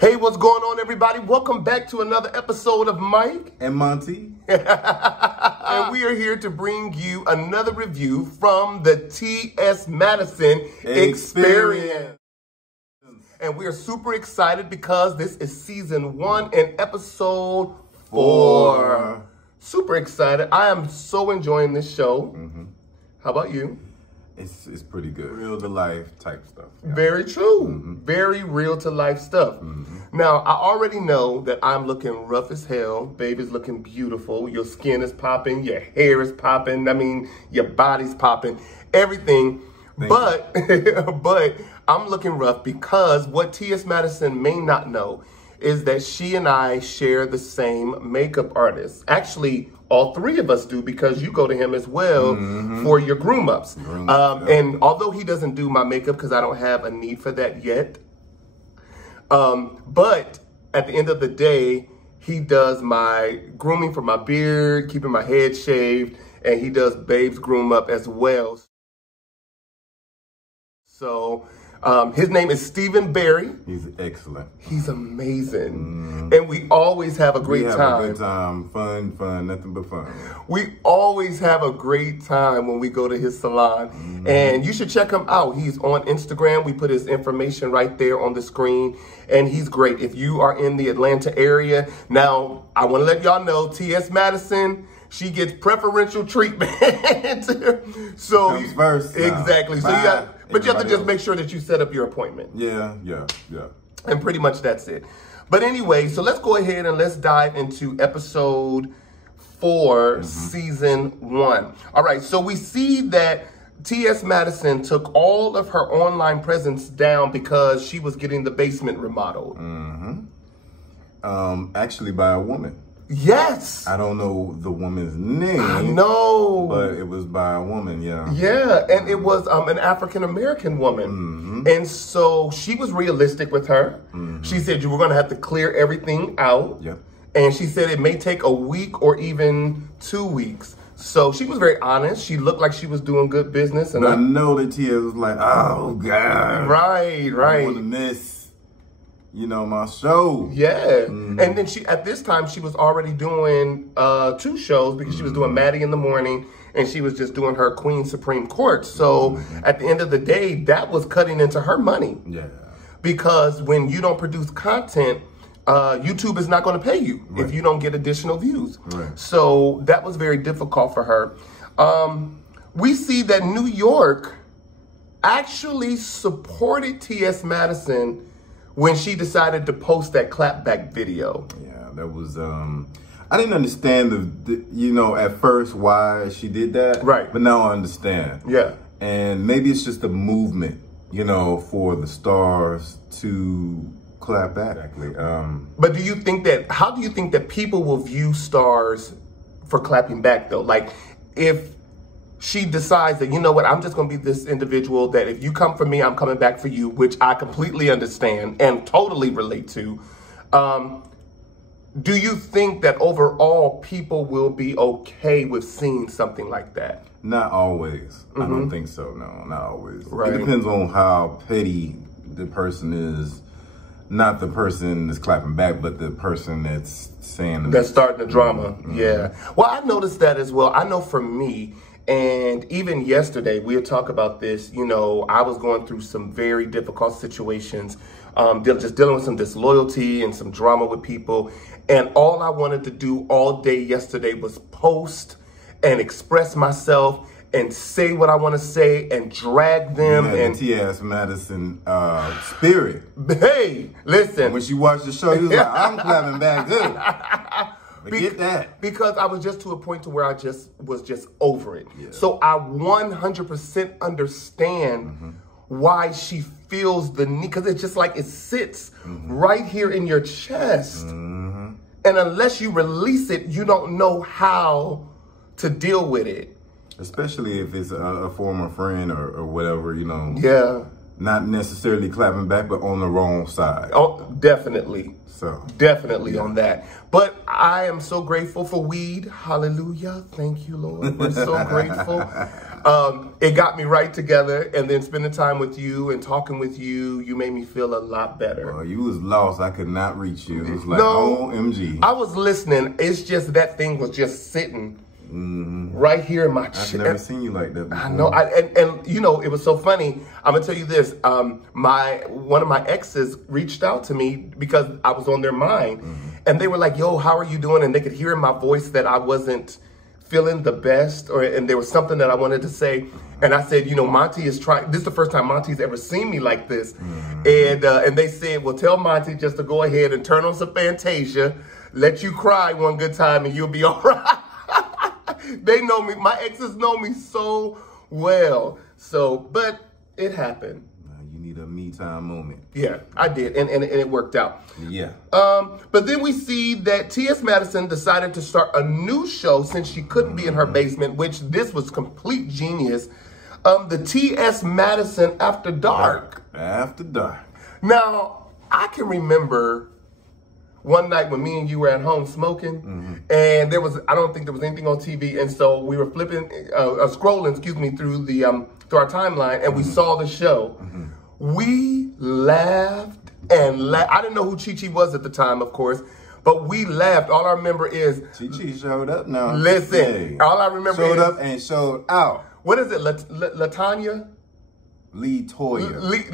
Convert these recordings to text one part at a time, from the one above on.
Hey, what's going on, everybody? Welcome back to another episode of Mike and Monty. And we are here to bring you another review from the TS Madison Experience. And we are super excited because this is season 1 and episode 4. Super excited. I am so enjoying this show. How about you? It's pretty good. Real to life type stuff. Yeah. Very true. Very real to life stuff. Now, I already know that I'm looking rough as hell. Baby's looking beautiful. Your skin is popping. Your hair is popping. I mean, your body's popping. Everything. But I'm looking rough because what T.S. Madison may not know is that she and I share the same makeup artist. Actually, all three of us do because you go to him as well for your groom-ups. And although he doesn't do my makeup because I don't have a need for that yet, but at the end of the day, he does my grooming for my beard, keeping my head shaved, and he does Babe's groom-up as well. So his name is Stephen Barry. He's excellent. He's amazing. And we always have a great time. We have a good time. Fun, nothing but fun. We always have a great time when we go to his salon. And you should check him out. He's on Instagram. We put his information right there on the screen. And he's great. If you are in the Atlanta area. Now, I want to let y'all know, T.S. Madison, she gets preferential treatment. So comes first. Exactly. So you got... But you have to just make sure that you set up your appointment. Yeah. And pretty much that's it. But anyway, so let's go ahead and let's dive into episode 4, season 1. All right, so we see that T.S. Madison took all of her online presence down because she was getting the basement remodeled. Actually by a woman. Yes. I don't know the woman's name. I know. But it was by a woman, yeah. Yeah, and it was an African-American woman. And so she was realistic with her. She said you were going to have to clear everything out. Yeah. And she said it may take a week or even 2 weeks. So she was very honest. She looked like she was doing good business. And I know that T.S. was like, oh, God. Right. I want to miss, my show. Yeah. And then at this time, she was already doing 2 shows because she was doing Maddie in the morning and she was just doing her Queen Supreme Court. So at the end of the day, that was cutting into her money. Yeah. Because when you don't produce content, YouTube is not going to pay you if you don't get additional views. So that was very difficult for her. We see that New York actually supported T.S. Madison when she decided to post that clapback video. Yeah, that was, I didn't understand at first why she did that. Right. But now I understand. Yeah. And maybe it's just a movement, for the stars to clap back. Exactly. But how do you think that people will view stars for clapping back though? Like if she decides that, I'm just going to be this individual that if you come for me, I'm coming back for you, which I completely understand and totally relate to. Do you think that overall people will be okay with seeing something like that? Not always. I don't think so. No, not always. Right. It depends on how petty the person is. Not the person that's clapping back, but the person that's saying... That's starting the drama. Yeah. Well, I noticed that as well. I know for me... And even yesterday, we'll talk about this, I was going through some very difficult situations, just dealing with some disloyalty and some drama with people. And all I wanted to do all day yesterday was post and express myself and say what I want to say and drag them. And TS Madison spirit. Hey, listen. When she watched the show, you was like, I'm clapping back too. Forget that. Because I was just to a point to where I was just over it. Yeah. So I 100% understand why she feels the need, because it's just like it sits right here in your chest. And unless you release it, you don't know how to deal with it. Especially if it's a former friend or whatever, Yeah. Not necessarily clapping back, but on the wrong side. Oh, definitely. So definitely on that. But I am so grateful for weed. Hallelujah. Thank you, Lord. We're so grateful. it got me right together, and then spending time with you and talking with you, you made me feel a lot better. Well, you was lost. I could not reach you. It was like, OMG. I was listening. It's just that thing was just sitting right here in my chest. I've never seen you like that before. I know. And you know, it was so funny. I'm gonna tell you this. One of my exes reached out to me because I was on their mind, and they were like, "Yo, how are you doing?" And they could hear in my voice that I wasn't feeling the best, and there was something that I wanted to say. And I said, you know, Monty is trying. This is the first time Monty's ever seen me like this. And they said, well, tell Monty just to go ahead and turn on some Fantasia, let you cry one good time, and you'll be all right. They know me. My exes know me so well. So, but it happened. You need a me time moment. Yeah, I did, and it worked out. Yeah. But then we see that TS Madison decided to start a new show since she couldn't be in her basement, which this was complete genius. The TS Madison After Dark. After Dark. Now, I can remember one night when me and you were at home smoking, and I don't think there was anything on TV, and so we were scrolling, through through our timeline, and we saw the show. We laughed and laughed. I didn't know who Chi-Chi was at the time, of course, but we laughed. All I remember is Chi-Chi showed up now. Listen, all I remember showed up and showed out. What is it, LaTanya? Lee Toya. Lee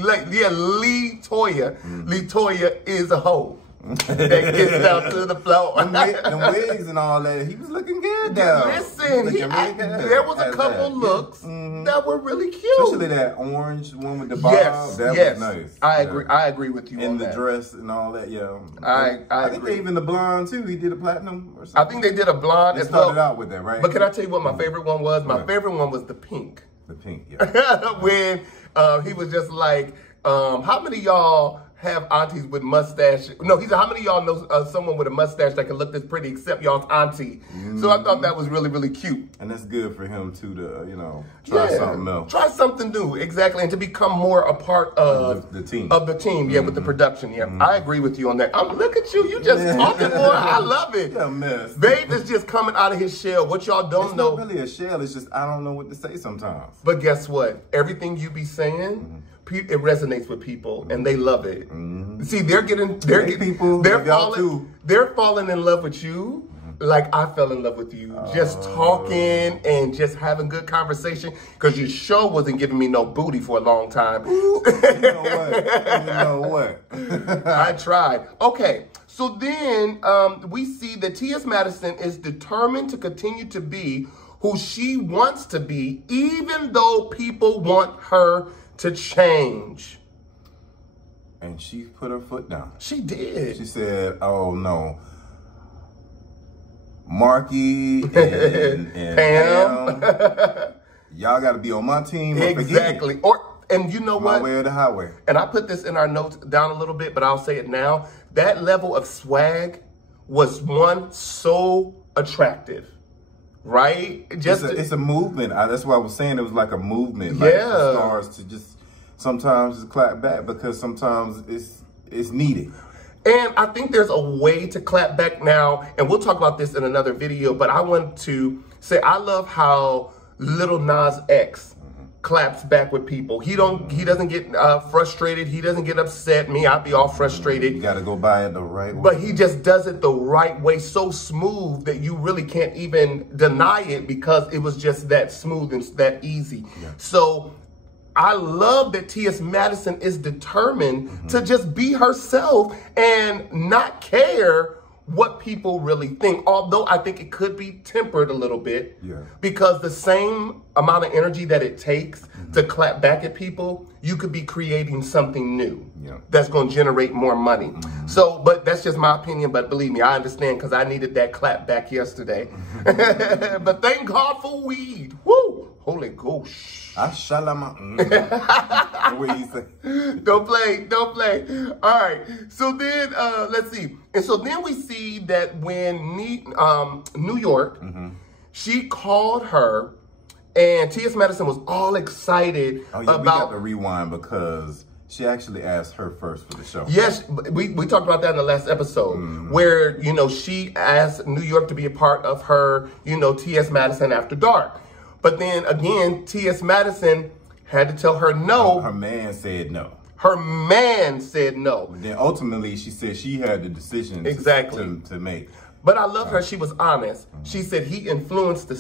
Toya. Lee Toya is a hoe. That gets down to the floor. Them wigs and all that. He was looking good though. Listen, there was a couple looks that were really cute. Especially that orange one with the bob. Yes, that was nice. I agree. I agree with you on that. And the dress and all that. Yeah. I think they even the blonde too. He did a platinum or something. I think they did a blonde. They started out with that, right? But can I tell you what my favorite one was? My favorite one was the pink. The pink. Yeah. When he was just like, how many of y'all have aunties with mustache? No, he said, how many of y'all know someone with a mustache that can look this pretty except y'all's auntie? So I thought that was really, really cute. And that's good for him too to, try something else. Try something new, exactly, and to become more a part of the team. With the production, I agree with you on that. Look at you just talking more. I love it. You're a mess. Babe is just coming out of his shell. What y'all don't know. It's not really a shell, it's just I don't know what to say sometimes. But guess what? Everything you be saying, it resonates with people, and they love it. See, they're falling in love with you like I fell in love with you. Just talking and just having good conversation, because your show wasn't giving me no booty for a long time. You know what? I tried. Okay, so then we see that TS Madison is determined to continue to be who she wants to be, even though people want her to change. And she put her foot down. She did. She said, oh no, Marky and Pam, y'all got to be on my team. Exactly. And you know what? My way or the highway. And I put this in our notes down a little bit, but I'll say it now. That level of swag was so attractive. Right? It's a movement. That's why I was saying it was like a movement. Like for stars to just sometimes just clap back, because sometimes it's needed. And I think there's a way to clap back now, and we'll talk about this in another video, but I want to say I love how Lil Nas X claps back with people. He doesn't get frustrated. He doesn't get upset. Me, I'd be all frustrated. You got to go by it the right way. But he just does it the right way, so smooth that you really can't even deny it, because it was just that smooth and that easy. So I love that TS Madison is determined to just be herself and not care what people really think. Although I think it could be tempered a little bit, because the same amount of energy that it takes to clap back at people, you could be creating something new that's going to generate more money. So, but that's just my opinion. But believe me, I understand, because I needed that clap back yesterday. But thank God for weed. Woo! Holy Ghost. The way you say. Don't play. All right. So then, let's see. And so then we see that when New York, she called her, and TS Madison was all excited about. We got to rewind, because she actually asked her first for the show. Yes, we talked about that in the last episode, where, she asked New York to be a part of her, TS Madison After Dark. But then again, T.S. Madison had to tell her no. Her man said no. Her man said no. But then ultimately, she said she had the decision to make. But I love her. She was honest. She said he influenced the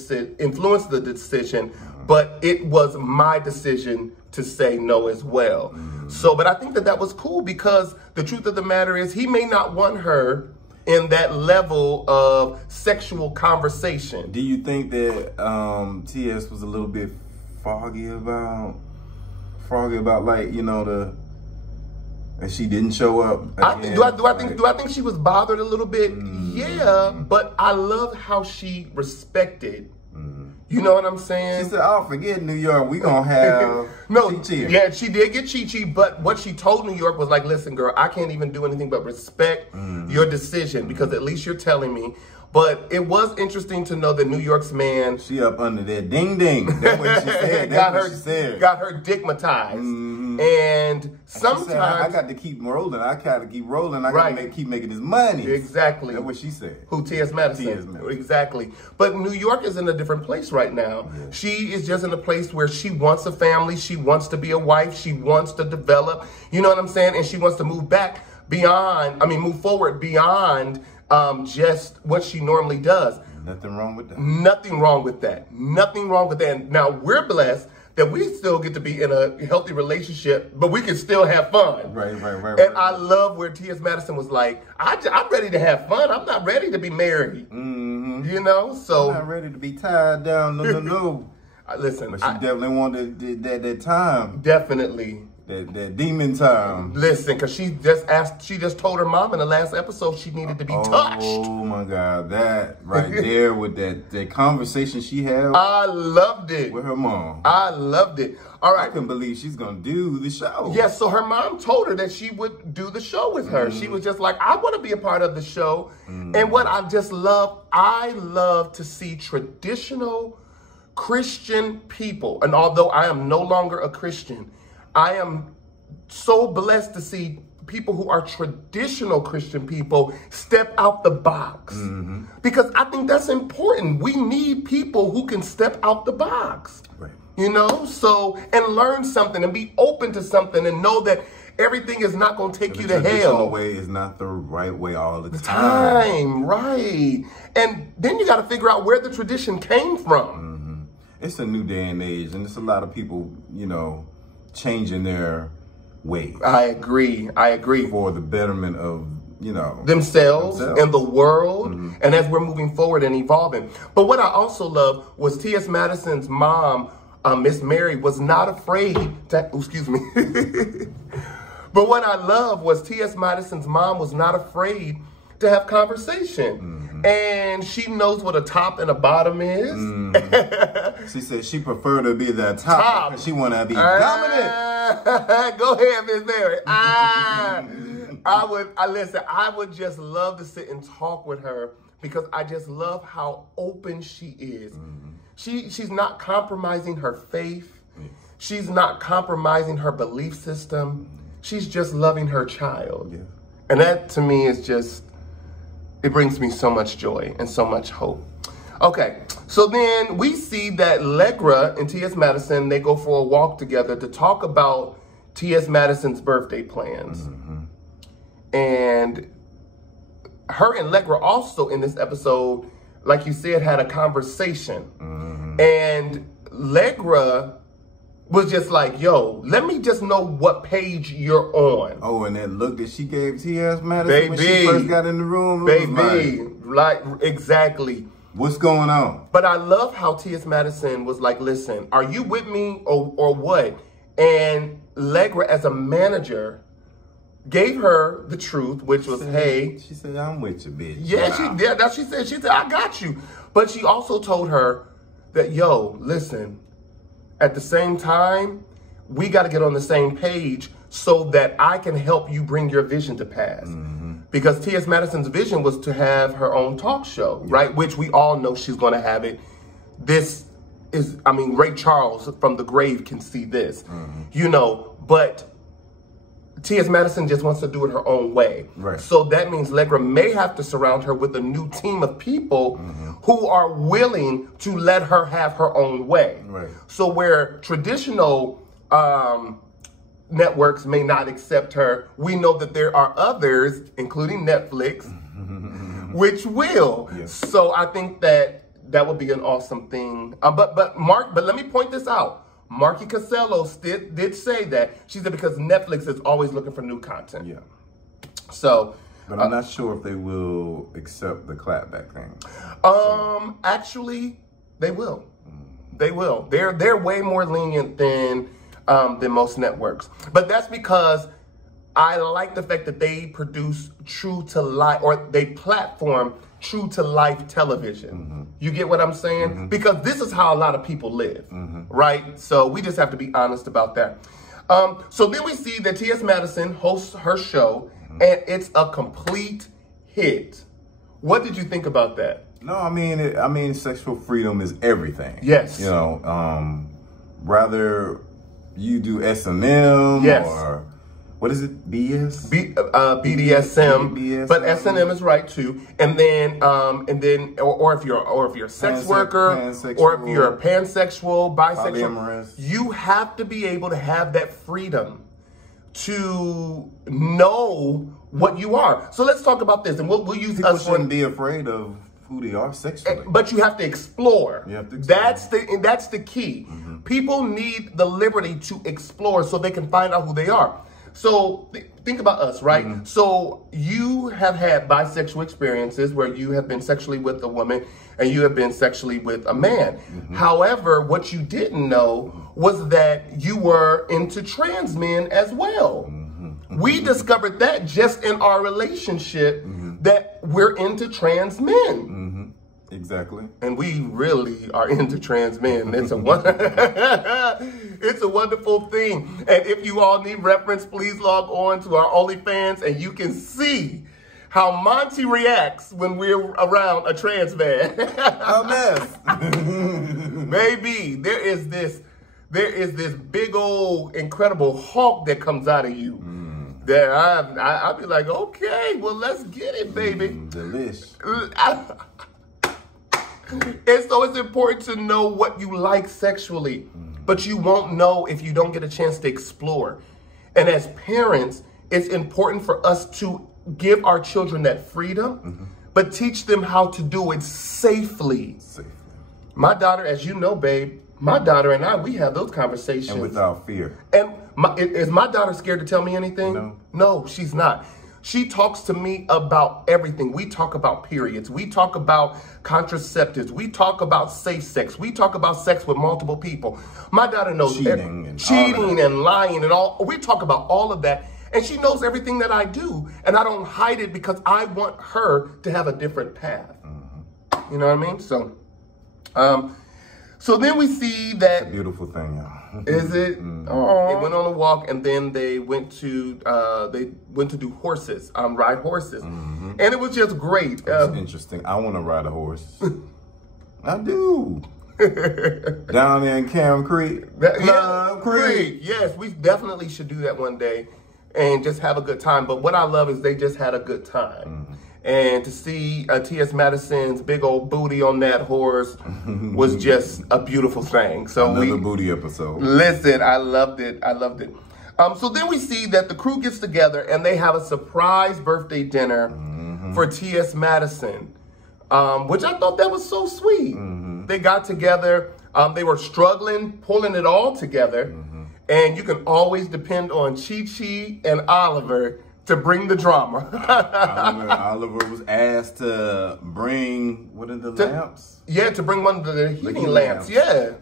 decision, but it was my decision to say no as well. So, but I think that was cool because the truth of the matter is he may not want her in that level of sexual conversation. Do you think that T.S. was a little bit foggy about like, you know, and she didn't show up? Do I think she was bothered a little bit? Yeah, but I love how she respected. You know what I'm saying? She said, "Oh, forget New York. We gonna have Chi-Chi." Yeah, she did get Chi-Chi, but what she told New York was like, "Listen, girl, I can't even do anything but respect your decision because at least you're telling me." But it was interesting to know that New York's man... She up under there. Ding, ding. That's what she said. Got her digmatized. And sometimes... Said, I got to keep rolling. I got to keep rolling. I got to keep making this money. Exactly. That's what she said. Who? T.S. Madison. T.S. Madison. Exactly. But New York is in a different place right now. Yeah. She is just in a place where she wants a family. She wants to be a wife. She wants to develop. You know what I'm saying? And she wants to move move forward beyond... just what she normally does. Nothing wrong with that. Nothing wrong with that. Nothing wrong with that. Now, we're blessed that we still get to be in a healthy relationship, but we can still have fun. Right. And I love where T.S. Madison was like, I'm ready to have fun. I'm not ready to be married. You know? So I'm not ready to be tied down. No. Listen. But she definitely wanted that time. Definitely. That demon time. Listen, because she just told her mom in the last episode she needed to be touched. Oh my God, that right there with that conversation she had. I loved it. With her mom. I loved it. All right. I couldn't believe she's going to do the show. Yes, so her mom told her that she would do the show with her. She was just like, I want to be a part of the show. And what I love to see traditional Christian people. And although I am no longer a Christian, I am so blessed to see people who are traditional Christian people step out the box. Because I think that's important. We need people who can step out the box. Right. You know, and learn something and be open to something and know that everything is not going to take you to hell. The traditional way is not the right way all the time. Right. And then you got to figure out where the tradition came from. It's a new day and age, and there's a lot of people, you know, changing their ways. I agree. For the betterment of, you know, themselves and the world, and as we're moving forward and evolving. But what I also love was T.S. Madison's mom, Miss Mary, was not afraid to, excuse me. But what I love was T.S. Madison's mom was not afraid to have conversation. And she knows what a top and a bottom is. She said she preferred to be the top because she want to be dominant. Go ahead, Miss Mary. I would just love to sit and talk with her because I just love how open she is. She's not compromising her faith. She's not compromising her belief system. She's just loving her child. Yeah. And that to me is just, it brings me so much joy and so much hope. Okay, so then we see that Legra and T.S. Madison, they go for a walk together to talk about T.S. Madison's birthday plans. And her and Legra also in this episode, like you said, had a conversation. And Legra was just like, yo, let me just know what page you're on. Oh, and that look that she gave T.S. Madison when she first got in the room. Exactly. What's going on? But I love how T.S. Madison was like, listen, are you with me or what? And Legra, as a manager, gave her the truth, which was, hey. She said, I'm with you, bitch. Yeah, that's what she said. She said, I got you. But she also told her that, yo, listen, at the same time, we got to get on the same page so that I can help you bring your vision to pass. Because T.S. Madison's vision was to have her own talk show, right? Which we all know she's going to have it. This is, I mean, Ray Charles from the grave can see this, you know, but T.S. Madison just wants to do it her own way. Right. So that means Allegra may have to surround her with a new team of people who are willing to let her have her own way. Right. So where traditional networks may not accept her, we know that there are others, including Netflix, which will. Yes. So I think that would be an awesome thing. But let me point this out. Marky Casellos did say that. She said because Netflix is always looking for new content. Yeah. So. But I'm not sure if they will accept the clapback thing. Actually, they will. They will. They're way more lenient than most networks. But that's because I like the fact that they produce true to life, or they platform true to life television. You get what I'm saying? Because this is how a lot of people live, right? So we just have to be honest about that. So then we see that T.S. Madison hosts her show, and it's a complete hit. What did you think about that? No, I mean, sexual freedom is everything. Yes. You know, rather you do S&M or what is it? BDSM. BDSM. But S&M is right too. And then or if you're a sex worker, or if you're a pansexual, bisexual, polyamorous, you have to be able to have that freedom to know what you are. So let's talk about this, and we'll use people shouldn't be afraid of who they are sexually. But you have to explore. You have to explore. That's the key. People need the liberty to explore so they can find out who they are. So think about us, right? So you have had bisexual experiences where you have been sexually with a woman and you have been sexually with a man. However, what you didn't know was that you were into trans men as well. We discovered that just in our relationship, that we're into trans men. Exactly. And we really are into trans men. It's a it's a wonderful thing. And if you all need reference, please log on to our OnlyFans and you can see how Monty reacts when we're around a trans man. A mess. Baby, there is this big old incredible Hulk that comes out of you. That I'll be like, okay, well, let's get it, baby. Delish. And so it's important to know what you like sexually, but you won't know if you don't get a chance to explore. And as parents, it's important for us to give our children that freedom, but teach them how to do it safely. My daughter, as you know, babe, my daughter and I, we have those conversations. And without fear. And is my daughter scared to tell me anything? No. No, she's not. She talks to me about everything. We talk about periods. We talk about contraceptives. We talk about safe sex. We talk about sex with multiple people. My daughter knows cheating and lying and all. We talk about all of that. And she knows everything that I do. And I don't hide it because I want her to have a different path. You know what I mean? So then we see that... It's a beautiful thing, y'all. Is it? Oh. They went on a walk and then they went to do horses, ride horses. And it was just great. It's interesting. I want to ride a horse. I do. Down there in Cam Creek. Creek. Yes, we definitely should do that one day and just have a good time. But what I love is they just had a good time. And to see T.S. Madison's big old booty on that horse was just a beautiful thing. So another booty episode. Listen, I loved it. I loved it. So then we see that the crew gets together and they have a surprise birthday dinner for T.S. Madison, which I thought that was so sweet. They got together. They were struggling, pulling it all together. And you can always depend on Chi-Chi and Oliver to bring the drama. Oliver was asked to bring, what are the lamps? Yeah, to bring one of the heating lamps. Yeah.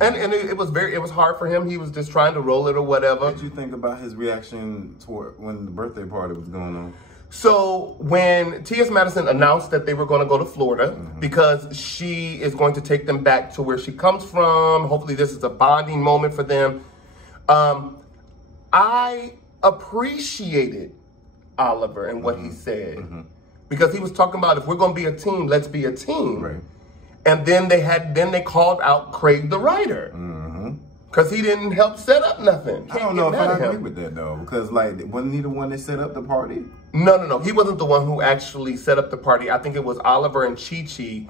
And it was hard for him. He was just trying to roll it or whatever. What did you think about his reaction toward when the birthday party was going on? So when T.S. Madison announced that they were going to go to Florida because she is going to take them back to where she comes from. Hopefully this is a bonding moment for them. I appreciated Oliver and what he said because he was talking about if we're going to be a team, let's be a team. Right. And then they called out Craig the writer Because he didn't help set up nothing. I don't know if I agree with that, though. Because, like, wasn't he the one that set up the party? No. He wasn't the one who actually set up the party. I think it was Oliver and Chi-Chi.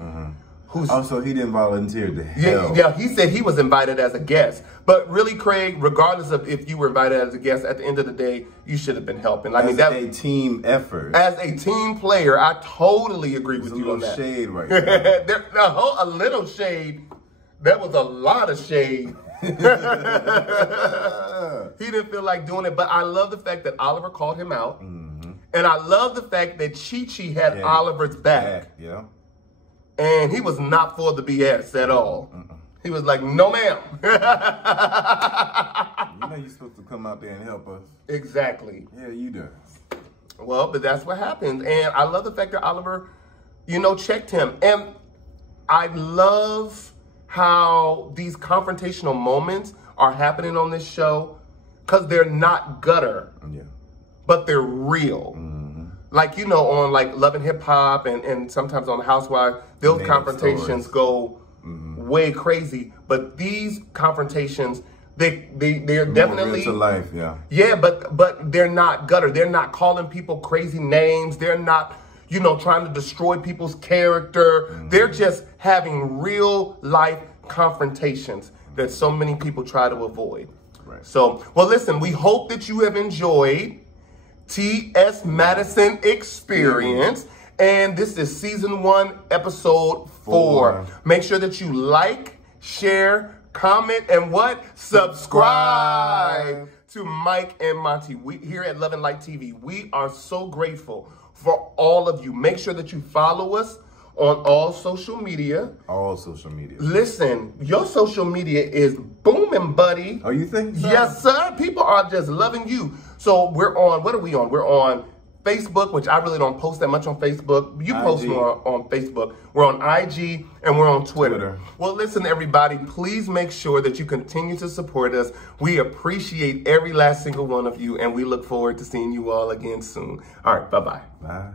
So he didn't volunteer to help. Yeah, he said he was invited as a guest. But really, Craig, regardless of if you were invited as a guest, at the end of the day, you should have been helping. As a team effort. As a team player, I totally agree with you on that. There's a little shade right there. A little shade. That was a lot of shade. He didn't feel like doing it. But I love the fact that Oliver called him out. And I love the fact that Chi-Chi had Oliver's back. Yeah. And he was not for the BS at all. He was like, no, ma'am. You know you're supposed to come out there and help us. Exactly. Yeah, you do. Well, but that's what happened. And I love the fact that Oliver, checked him. And I love how these confrontational moments are happening on this show because they're not gutter, but they're real. Like, on like Love and Hip Hop and sometimes on Housewives, those confrontations go way crazy. But these confrontations, they're definitely real to life, Yeah, but they're not gutter. They're not calling people crazy names. They're not, trying to destroy people's character. They're just having real life confrontations that so many people try to avoid. Right. So, well, listen, we hope that you have enjoyed TS Madison Experience. And this is season 1, episode 4. Make sure that you like, share, comment, and subscribe to Mike and Monty. We here at Love and Light TV, we are so grateful for all of you. Make sure that you follow us on all social media. All social media. Listen, your social media is booming, buddy. Oh, you think so? Yes, sir. People are just loving you. So we're on, what are we on? We're on Facebook, which I really don't post that much on Facebook. You post more on Facebook. We're on IG and we're on Twitter. Well, listen, everybody, please make sure that you continue to support us. We appreciate every last single one of you, and we look forward to seeing you all again soon. All right, bye-bye. Bye.